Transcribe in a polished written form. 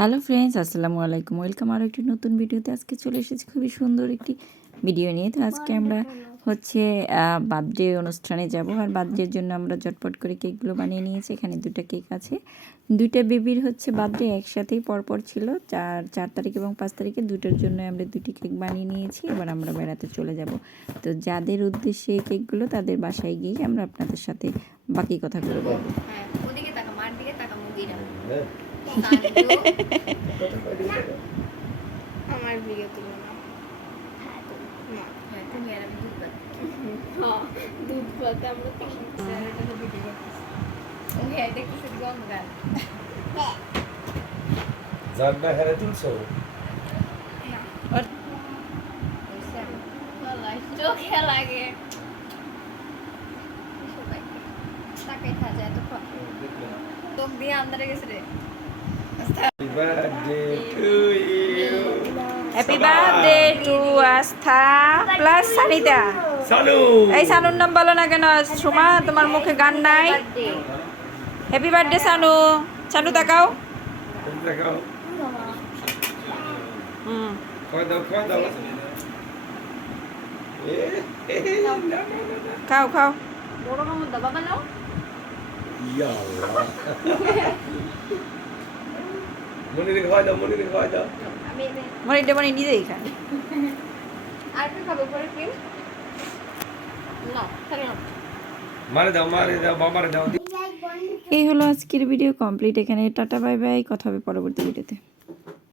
Hello friends, আসসালামু আলাইকুম। Welcome আরও একটি নতুন ভিডিওতে। আজকে চলে এসেছি খুবই সুন্দর একটি ভিডিও নিয়ে। তো আজকে আমরা বার্থডে অনুষ্ঠানে যাব, আর বার্থডের জন্য আমরা ঝটপট করে কেকগুলো বানিয়ে নিয়েছি। এখানে দুটো কেক আছে, দুইটা বেবির বার্থডে একসাথেই পরপর ছিল, 4 তারিখ এবং 5 তারিখে। দুটোর জন্য আমরা দুটি কেক বানিয়ে নিয়েছি। এবার আমরা বেড়াতে চলে যাব। তো যাদের উদ্দেশ্যে এই কেকগুলো, তাদের বাসায় গিয়ে আমরা আপনাদের সাথে বাকি কথাগুলো বলবো। ওদিকে তাকা, মার দিকে তাকা, মুগিরা আমার ভিডিও তুলো না। হ্যাঁ তুমি আর আমি দুধ পাত। হ্যাঁ দুধ পাত আমরা তো স্যারেটা তো ভিডিও করতেছি। ওকে দেখতেছি গঙ্গা। জানবা হেরে তুলছো না আর ওইসব আল্লাহ চোখে লাগে সবাই তাকাই থাকে এত তোক দিয়ে আন্দারে গেছে রে। হ্যাপি বার্থডে টু আস্থা প্লাস সানিতা। সানু, এই সানুর নাম বলো না কেন? সুমা, তোমার মুখে গান নাই? Happy birthday Sanu. সানু তাকাও। দেখাও হুম, খাওয়া দাও, খাওয়া দাও। খাও খাও। বড় মামু দাও বাবা নাও। ইয়া আল্লাহ, মনিরে খাওয়া দাও, মনিরে খাওয়া দাও। আমি মনে মনে নিজেই খায়। আর কি খাবো পরে কি না খালি না মারে দাও, মারে দাও, বাবারে দাও। এই হলো আজকের ভিডিও কমপ্লিট। এখানে টাটা বাই বাই, কথা হবে পরবর্তী ভিডিওতে।